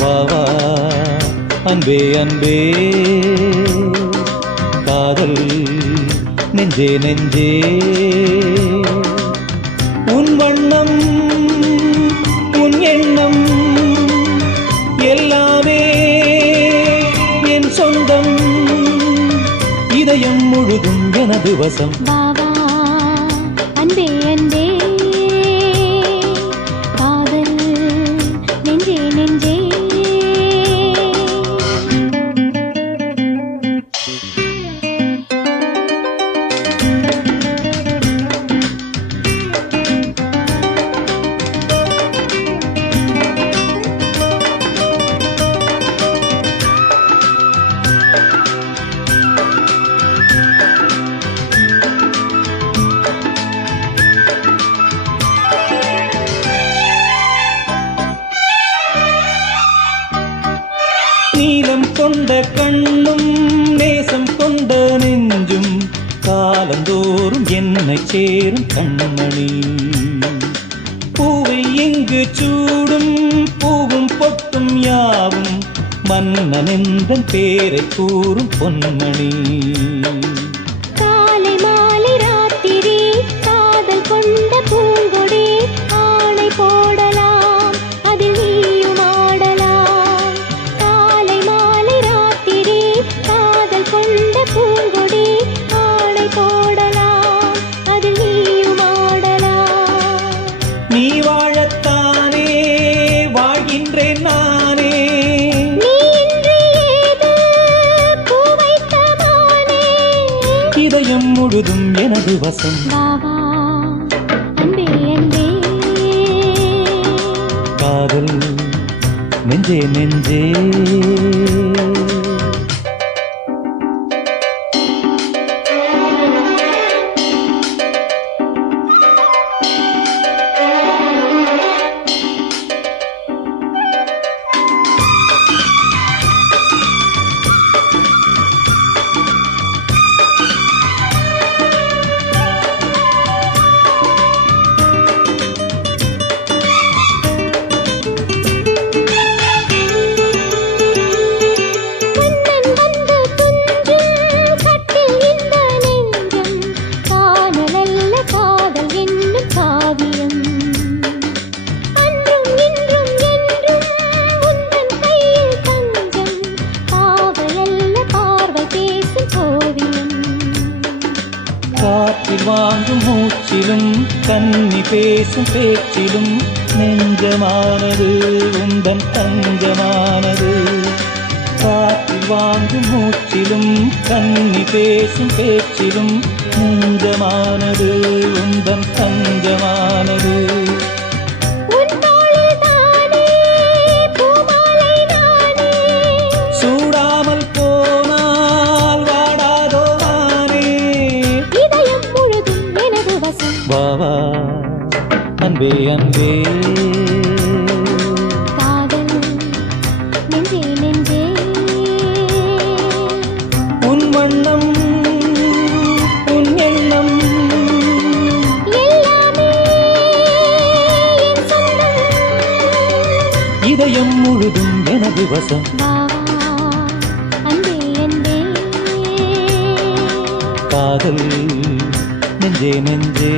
வாவா அன்பே அன்பே காதல் நெஞ்சே நெஞ்சே உன் வண்ணம் உன் எண்ணம் எல்லாமே என் சொந்தம் இதயம் முழுதும் எனது வசம் வாவா அன்பே அன்பே காதல் நெஞ்சே நெஞ்சே நீலம் கொண்ட கண்ணும் நேசம் கொண்ட நெஞ்சும் காலந்தோறும் என்னை சேரும் கண்மணி பூவை எங்கு சூடும் பூவும் பொட்டும் யாவும் மன்னன் எந்தன் பேரை கூறும் பொன்மணி காலை மாலை ராத்திரி காதல் கொண்ட பூங்கொடி ஆணை போடலாம் அதில் நீயும் ஆடலாம் காலை மாலை ராத்திரி காதல் கொண்ட பூங்கொடி ஆணை போடலாம் அதில் நீயும் ஆடலாம் நீ வாழத்தானே வாழ்கின்றேன் நானே நீ இன்றி ஏது பூ வைத்த மானே இதயம் முழுதும் எனது வசம் வாவா அன்பே அன்பே காதல் நெஞ்சே நெஞ்சே கண்ணன் வந்து துஞ்சும் கட்டில் இந்த நெஞ்சம் காணலல்ல காதல் என்னும் காவியம் அன்றும் இன்றும் என்றும் உந்தன் கையில் தஞ்சம் காவலல்ல பார்வை பேசும் ஓவியம் காற்றில் வாங்கும் மூச்சிலும் கன்னி பேசும் பேச்சிலும் நெஞ்சமானது உந்தன் தஞ்சமானது காற்றில் வாங்கும் மூச்சிலும் கன்னி பேசும் பேச்சிலும் நெஞ்சமானது உந்தன் தஞ்சமானது உன் தோளில் தானே பூமாலை நானே சூடாமல் போனால் வாடாதோ நானே இதயம் முழுதும் எனது வசம் வாவா அன்பே அன்பே காதல் நெஞ்சே நெஞ்சே உன் வண்ணம் உன் எண்ணம் எல்லாமே என் சொந்தம் இதயம் முழுதும் எனது வசம் வாவா அன்பே அன்பே காதல் நெஞ்சே நெஞ்சே